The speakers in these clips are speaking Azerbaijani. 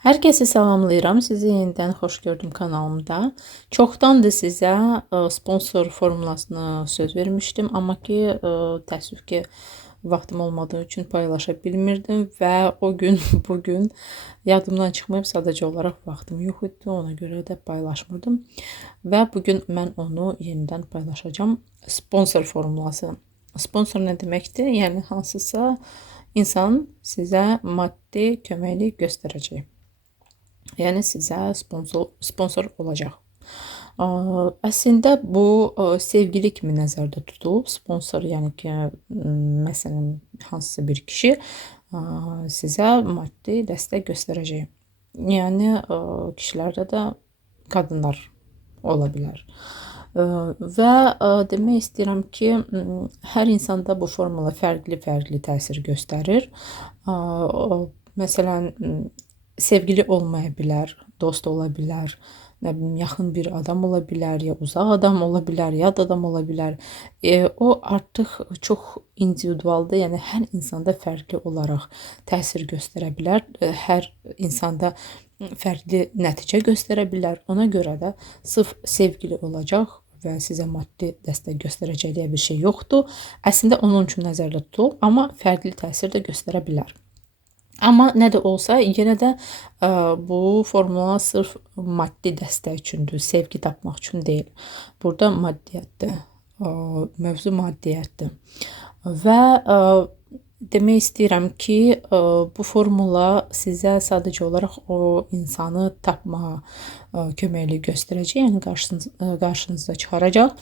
Herkese salamlayıram. Sizi yenidən xoş gördüm kanalımda. Çoxdandır sizə sponsor formulasını söz vermişdim, amma ki təəssüf ki vaxtım olmadığı üçün paylaşa bilmirdim və o gün bugün yadımdan çıxmayıb, sadəcə olaraq vaxtım yox idi, ona görə də paylaşmırdım və bugün mən onu yenidən paylaşacağım. Sponsor formulası. Sponsor nə deməkdir? Yəni hansısa insan sizə maddi köməklik göstərəcək. Yəni sizə sponsor olacaq. Əslində bu sevgili kimi nəzərdə tutulub. Sponsor, yəni ki, məsələn, hansısa bir kişi sizə maddi dəstək göstərəcək. Yəni kişilərdə də qadınlar ola bilər. Və demək istəyirəm ki, hər insanda bu formula fərqli təsir göstərir. Məsələn, sevgili olmaya bilər, dost ola bilər, nə bilim, yaxın bir adam ola bilər, ya uzaq adam ola bilər, yad adam ola bilər. O artıq çox individualdır, yəni hər insanda fərqli olaraq təsir göstərə bilər. Hər insanda fərqli nəticə göstərə bilər. Ona görə də sırf sevgili olacaq və sizə maddi dəstək göstərəcək deyə bir şey yoxdur. Əslində onun üçün nəzərdə tutulub, amma fərqli təsir də göstərə bilər. Amma nə də olsa, yenə də bu formula sırf maddi dəstək üçündür, sevgi tapmaq üçün deyil. Burada maddiyyətdir, mövzu maddiyyətdir. Və demək istəyirəm ki, bu formula sizə sadəcə olaraq o insanı tapmağa köməklik göstərəcək, yəni qarşınıza çıxaracaq.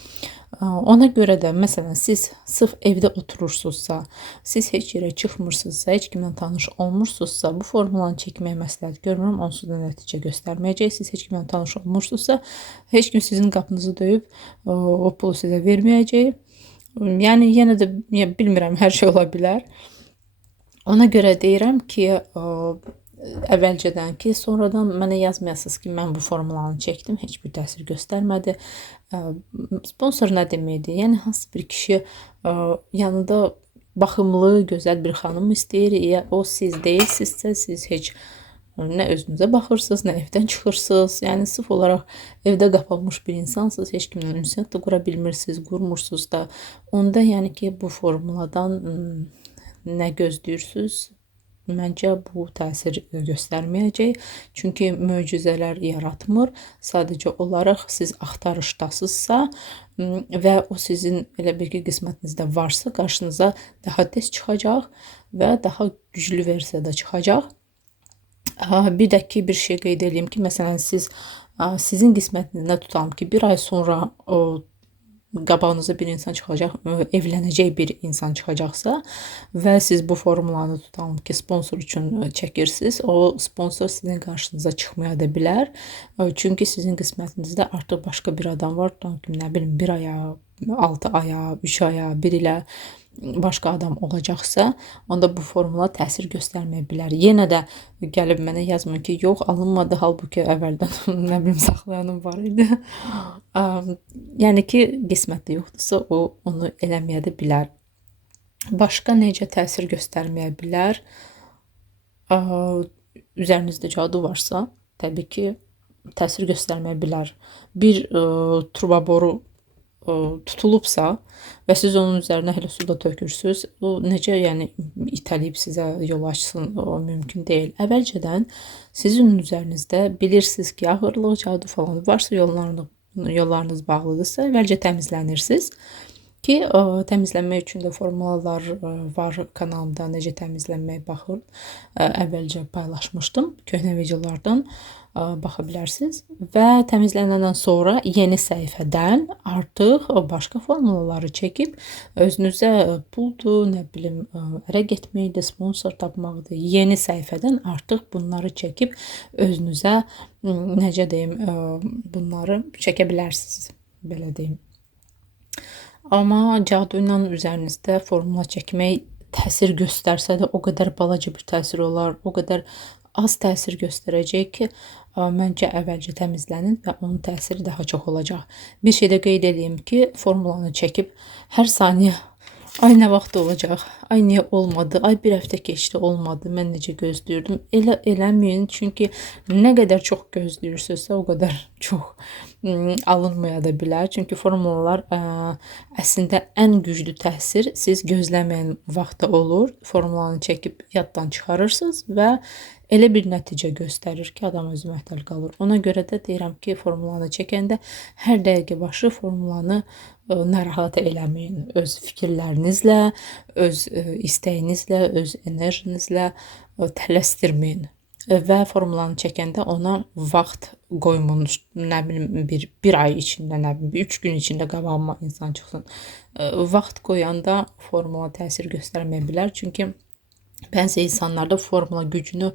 Ona görə də məsələn siz sırf evdə oturursunuzsa, siz heç yerə çıxmırsınızsa, heç kimlə tanış olmursunuzsa, bu formulanı çəkməyə məsləhət görmürəm, onsuz da nəticə göstərməyəcək. Siz heç kimlə tanış olmursunuzsa, heç kim sizin qapınızı döyüb o pulu sizə verməyəcək. Yəni yenə də bilmirəm, hər şey ola bilər. Ona görə deyirəm ki, əvvəlcədən ki, sonradan mənə yazmayasınız ki, mən bu formulanı çəkdim, heç bir təsir göstərmədi. Sponsor nə deməkdir? Yəni hansı bir kişi yanında baxımlı, gözəl bir xanım istəyir, ya o siz deyilsizsə, siz heç nə özünüzə baxırsınız, nə evdən çıxırsınız. Yəni sırf olaraq evdə qapanmış bir insansınız, heç kimlə ünsiyyət də qura bilmirsiniz, qurmursunuz da. Onda yəni ki, bu formuladan nə gözləyirsiniz? Məncə bu təsir göstərməyəcək. Çünki möcüzələr yaratmır. Sadəcə olaraq siz axtarışdasınızsa və o sizin elə bir ki, qismətinizdə varsa, qarşınıza daha tez çıxacaq və daha güclü versiyada çıxacaq. Bir də ki, bir şey qeyd edeyim ki, məsələn, sizin qismətinizdə tutalım ki, bir ay sonra qabağınıza bir insan çıxacaq, evlənəcək bir insan çıxacaqsa və siz bu formulanı tutalım ki, sponsor üçün çəkirsiniz, o sponsor sizin qarşınıza çıxmaya da bilər. Çünki sizin qismətinizdə artıq başqa bir adam var, tutalım ki, nə bilim, 1 aya, 6 aya, 3 aya, 1 ilə başqa adam olacaqsa, onda bu formula təsir göstərməyə bilər. Yenə də gəlib mənə yazmayın ki, yox, alınmadı, halbuki əvvəldən nə bilim saxlayanım var idi. Yəni ki, qismətli yoxdursa, o onu eləməyə də bilər. Başqa necə təsir göstərməyə bilər? Üzərinizdə cadu varsa, təbii ki, təsir göstərməyə bilər. Bir turba boru tutulubsa və siz onun üzərinə hələ su da tökürsünüz, o necə yəni itələyib sizə yol açsın, o mümkün deyil. Əvvəlcədən sizin üzərinizdə bilirsiniz ki, ağırlıq, cadu falan varsa, yollarınız bağlıdırsa, əvvəlcə təmizlənirsiniz ki, təmizlənmək üçün də formulalar var kanalımda, necə təmizlənmək baxın. Əvvəlcə paylaşmışdım, köhnə videolardan baxa bilərsiniz və təmizlənəndən sonra yeni səhifədən artıq başqa formulaları çəkib özünüzə puldur, nə bilim, ərə getməkdir, sponsor tapmaqdır. Yeni səhifədən artıq bunları çəkib özünüzə, necə deyim, bunları çəkə bilərsiniz, belə deyim. Amma cadu ilə üzərinizdə formula çəkmək təsir göstərsə də o qədər balaca bir təsir olar, o qədər az təsir göstərəcək ki, məncə əvvəlcə təmizlənin və onun təsiri daha çox olacaq. Bir şey də qeyd edeyim ki, formulanı çəkib hər saniyə Ay nə vaxt olacaq? Ay niyə olmadı? Ay bir həftə keçdi, olmadı. Mən necə gözləyirdim? Elə eləməyin, çünki nə qədər çox gözləyirsinizsə, o qədər çox alınmaya da bilər. Çünki formulalar əslində ən güclü təsir siz gözləməyən vaxtda olur. Formulanı çəkib yaddan çıxarırsınız və elə bir nəticə göstərir ki, adam özü məhtəl qalır. Ona görə də deyirəm ki, formulanı çəkəndə hər dəqiqə başı formulanı narahat eləməyin. Öz fikirlərinizlə, öz istəyinizlə, öz enerjinizlə tələsdirməyin. Və formulanı çəkəndə ona vaxt qoymun, nə bilim bir ay içində, nə bilim 3 gün içində qabağıma insan çıxsın. Vaxt qoyanda formula təsir göstərməyə bilər, çünki bəzi insanlarda formula gücünü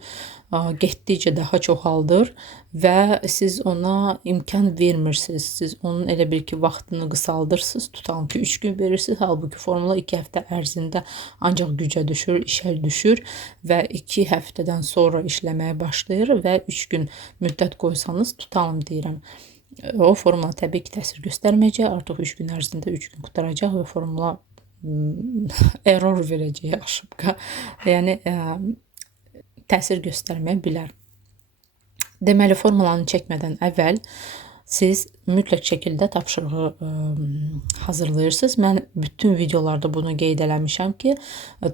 getdikcə daha çoxaldır və siz ona imkan vermirsiniz. Siz onun elə bil ki, vaxtını qısaldırsınız. Tutalım ki, 3 gün verirsiniz. Halbuki formula 2 həftə ərzində ancaq gücə düşür, işə düşür və 2 həftədən sonra işləməyə başlayır və 3 gün müddət qoysanız, tutalım deyirəm, o formula təbii ki, təsir göstərməyəcək. Artıq 3 gün ərzində 3 gün qutaracaq və formula error verəcək, aşıbqa. Yəni təsir göstərməyə bilər. Deməli, formulanı çəkmədən əvvəl siz mütləq şəkildə tapşırığı hazırlayırsınız. Mən bütün videolarda bunu qeyd eləmişəm ki,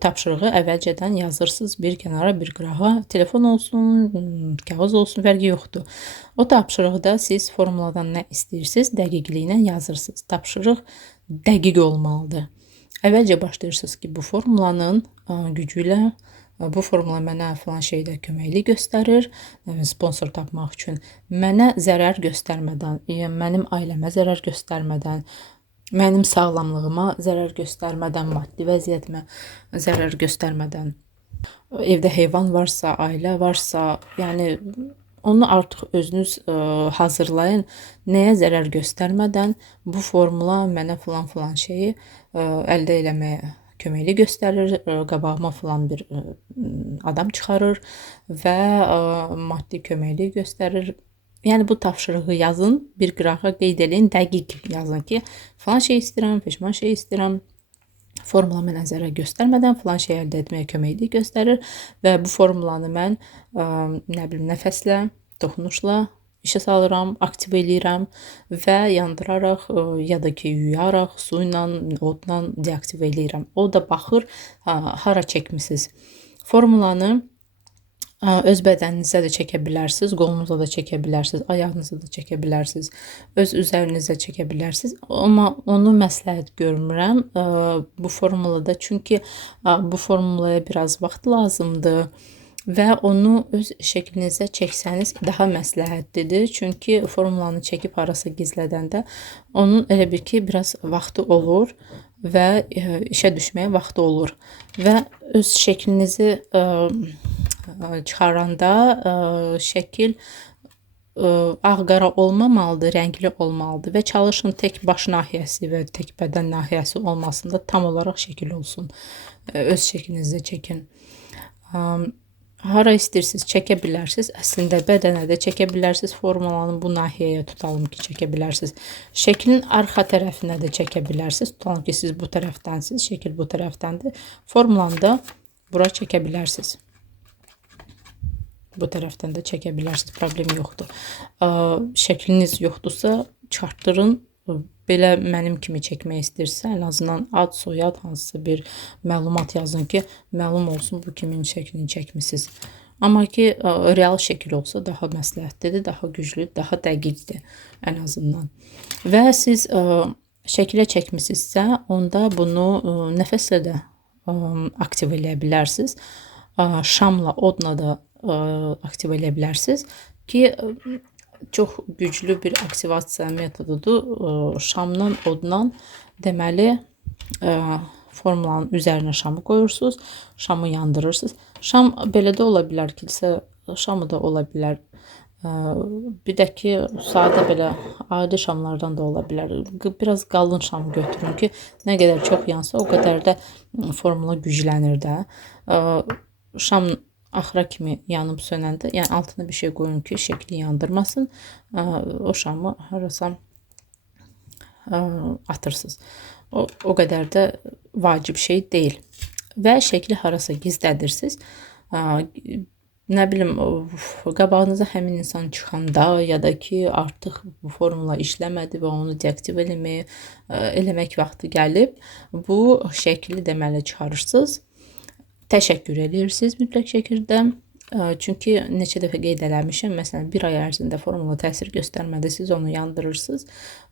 tapşırığı əvvəlcədən yazırsınız bir kənara, bir qırağa. Telefon olsun, kağız olsun, fərqi yoxdur. O tapşırıqda siz formuladan nə istəyirsiniz, dəqiqliyinə yazırsınız. Tapşırıq dəqiq olmalıdır. Əvvəlcə başlayırsınız ki, bu formulanın gücü ilə bu formula mənə falan şeydə köməklik göstərir, sponsor tapmaq üçün. Mənə zərər göstərmədən, yəni mənim ailəmə zərər göstərmədən, mənim sağlamlığıma zərər göstərmədən, maddi vəziyyətimə zərər göstərmədən, evdə heyvan varsa, ailə varsa, yəni onu artıq özünüz hazırlayın. Nəyə zərər göstərmədən bu formula mənə falan şeyi əldə eləməyə köməklik göstərir, qabağıma falan bir adam çıxarır və maddi köməklik göstərir. Yəni bu tapşırığı yazın, bir qırağa qeyd eləyin, dəqiq yazın ki, falan şey istəyirəm, peşman şey istəyirəm. Formula mənə zərər göstərmədən falan şey əldə etməyə köməklik göstərir və bu formulanı mən nə bilim nəfəslə, toxunuşla işə salıram, aktiv eləyirəm və yandıraraq ya da ki, yuyaraq, su ilə, odla deaktiv eləyirəm. O da baxır hara çəkmisiniz. Formulanı öz bədəninizə də çəkə bilərsiniz, qolunuza da çəkə bilərsiniz, ayağınıza da çəkə bilərsiniz, öz üzərinizə çəkə bilərsiniz. Amma onu məsləhət görmürəm bu formulada, çünki bu formulaya biraz vaxt lazımdır və onu öz şəklinizə çəksəniz daha məsləhətlidir. Çünki formulanı çəkib harasa gizlədəndə onun elə bir ki, biraz vaxtı olur və işə düşməyə vaxtı olur və öz şəklinizi çıxaranda şəkil ağ-qara olmamalıdır, rəngli olmalıdır və çalışın tək baş nahiyəsi və tək bədən nahiyəsi olmasında tam olaraq şəkil olsun. Öz şəklinizə çəkin. Hara istəyirsiniz çəkə bilərsiniz. Əslində bədənə də çəkə bilərsiniz. Formulanın bu nahiyəyə tutalım ki, çəkə bilərsiniz. Şəklin arxa tərəfinə də çəkə bilərsiniz. Tutalım ki, siz bu tərəfdənsiniz, şəkil bu tərəfdəndir. Formulanı da bura çəkə bilərsiniz. Bu tərəfdən də çəkə bilərsiniz, problem yoxdur. Şəkliniz yoxdursa çıxartdırın. Belə mənim kimi çəkmək istəyirsə, ən azından ad, soyad, hansısa bir məlumat yazın ki, məlum olsun bu kimin şəklini çəkmisiniz. Amma ki, real şəkil olsa daha məsləhətlidir, daha güclüdür, daha dəqiqdir ən azından. Və siz şəkilə çəkmisinizsə, onda bunu nəfəslə də aktiv eləyə bilərsiniz. Şamla, odla da aktiv eləyə bilərsiniz ki, çox güclü bir aktivasiya metodudur. Şamdan, oddan deməli formulanın üzərinə şamı qoyursunuz, şamı yandırırsınız. Şam belə də ola bilər, kilsə şamı da ola bilər. Bir də ki, sadə belə adi şamlardan da ola bilər. Biraz qalın şam götürün ki, nə qədər çox yansa, o qədər də formula güclənir də. Şam axıra kimi yanıb sönəndə, yəni altına bir şey qoyun ki, şəkli yandırmasın. O şamı harasa atırsınız. O qədər də vacib şey deyil. Və şəkli harasa gizlədirsiniz. Nə bilim, qabağınıza həmin insan çıxanda ya da ki, artıq bu formula işləmədi və onu deaktiv eləmək vaxtı gəlib, bu şəkli deməli çıxarırsınız. Təşəkkür edirsiniz mütləq şəkildə. Çünki neçə dəfə qeyd eləmişəm, məsələn, bir ay ərzində formula təsir göstərmədi, siz onu yandırırsınız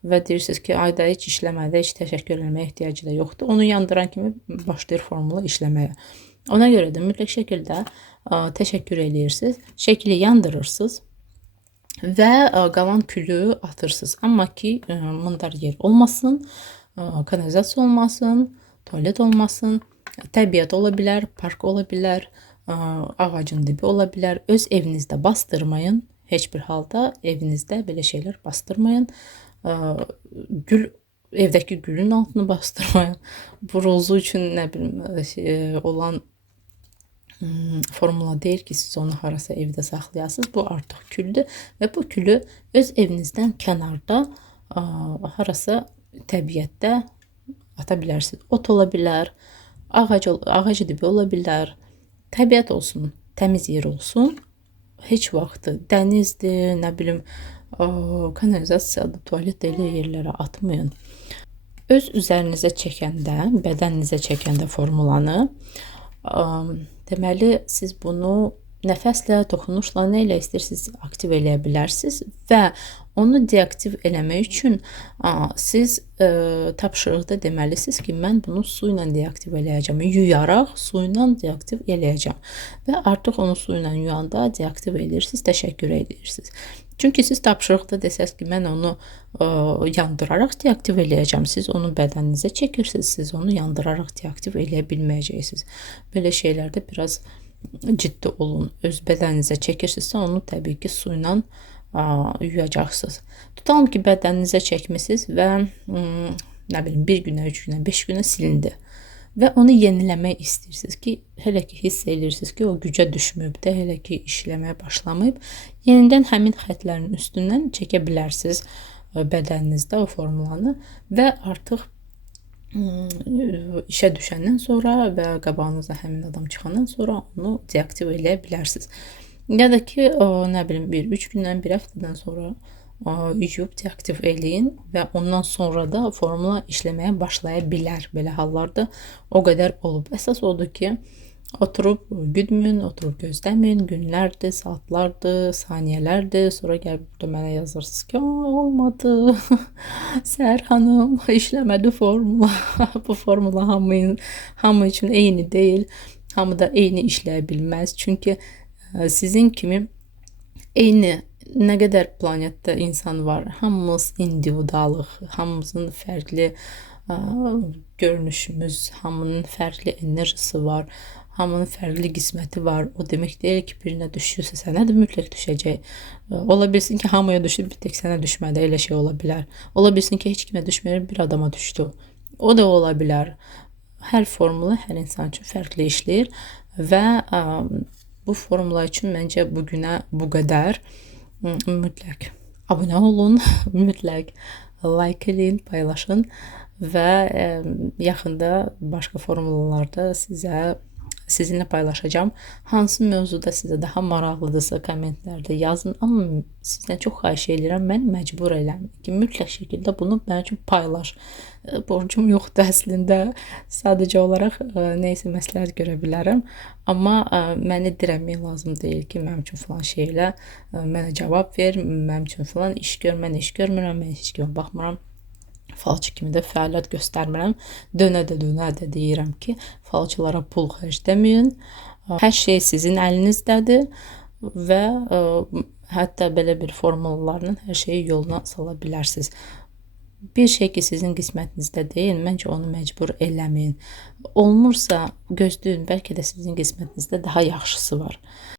və deyirsiniz ki, ayda heç işləmədi, heç təşəkkür eləməyə ehtiyacı da yoxdur. Onu yandıran kimi başlayır formula işləməyə. Ona görə də mütləq şəkildə təşəkkür edirsiniz, şəkli yandırırsınız və qalan külü atırsınız. Amma ki, mındar yer olmasın, kanalizasiya olmasın, tualet olmasın, təbiət ola bilər, park ola bilər, ağacın dibi ola bilər. Öz evinizdə bastırmayın. Heç bir halda evinizdə belə şeylər bastırmayın. Evdəki gülün altını bastırmayın. Bu rozu üçün nə bilim olan formula deyil ki, siz onu harasa evdə saxlayasınız. Bu artıq küldür və bu külü öz evinizdən kənarda harasa təbiətdə ata bilərsiniz. Ot ola bilər, ağac dibi ola bilər. Təbiət olsun, təmiz yer olsun. Heç vaxtı dənizdir, nə bilim, kanalizasiyadır, tualet elə yerlərə atmayın. Öz üzərinizə çəkəndə, bədəninizə çəkəndə formulanı, deməli, siz bunu nəfəslə, toxunuşla, nə ilə istəyirsiniz aktiv eləyə bilərsiniz və onu deaktiv eləmək üçün siz tapşırıqda deməlisiniz ki, mən bunu su ilə deaktiv eləyəcəm. Yuyaraq su ilə deaktiv eləyəcəm. Və artıq onu su ilə yuyanda deaktiv edirsiniz, təşəkkür edirsiniz. Çünki siz tapşırıqda desəz ki, mən onu yandıraraq deaktiv eləyəcəm. Siz onu bədəninizə çəkirsiniz, siz onu yandıraraq deaktiv eləyə bilməyəcəksiniz. Belə şeylərdə biraz ciddi olun. Öz bədəninizə çəkirsinizsə, onu təbii ki, su ilə yuyacaqsınız. Tutalım ki, bədəninizə çəkmisiniz və nə bilim, 1 günə, 3 günə, 5 günə silindi. Və onu yeniləmək istəyirsiniz ki, hələ ki hiss edirsiniz ki, o gücə düşməyib də, hələ ki işləməyə başlamayıb. Yenidən həmin xətlərin üstündən çəkə bilərsiniz bədəninizdə o formulanı və artıq işə düşəndən sonra və qabağınıza həmin adam çıxandan sonra onu deaktiv eləyə bilərsiniz. Ya da ki, nə bilim, 1-3 gündən, 1 həftədən sonra yuyub deaktiv eləyin və ondan sonra da formula işləməyə başlaya bilər. Belə hallarda o qədər olub. Əsas odur ki, oturub güdməyin, oturub gözləməyin, günlərdir, saatlardır, saniyələrdir. Sonra gəlib burada mənə yazırsınız ki, olmadı, Səhər xanım, işləmədi formula. Bu formula hamı üçün eyni deyil, hamı da eyni işləyə bilməz. Çünki sizin kimi eyni nə qədər planetdə insan var, hamımız individualıq, hamımızın fərqli görünüşümüz, hamının fərqli enerjisi var, hamının fərqli qisməti var. O demək deyil ki, birinə düşürsə sənə də mütləq düşəcək. Ola bilsin ki, hamıya düşüb, bir tək sənə düşmədi, elə şey ola bilər. Ola bilsin ki, heç kimə düşməyib, bir adama düşdü. O da ola bilər. Hər formula hər insan üçün fərqli işləyir və bu formula üçün məncə bugünə bu qədər. Mütləq abunə olun, mütləq like eləyin, paylaşın və yaxında başqa formulalarda sizinlə paylaşacağım. Hansı mövzuda sizə daha maraqlıdırsa kommentlərdə yazın. Amma sizdən çox xahiş edirəm, məni məcbur eləməyin ki, mütləq şəkildə bunu mənim üçün paylaş. Borcum yoxdur əslində. Sadəcə olaraq nəysə məsləhət görə bilərəm. Amma məni dirəmək lazım deyil ki, mənim üçün falan şeylə mənə cavab ver, mənim üçün falan iş gör, mən iş görmürəm, mən heç kimə baxmıram. Falçı kimi də fəaliyyət göstərmirəm. Dönə də deyirəm ki, falçılara pul xərcləməyin. Hər şey sizin əlinizdədir və hətta belə bir formulalarla hər şeyi yoluna sala bilərsiniz. Bir şey ki, sizin qismətinizdə deyil, məncə onu məcbur eləməyin. Olmursa, gözləyin, bəlkə də sizin qismətinizdə daha yaxşısı var.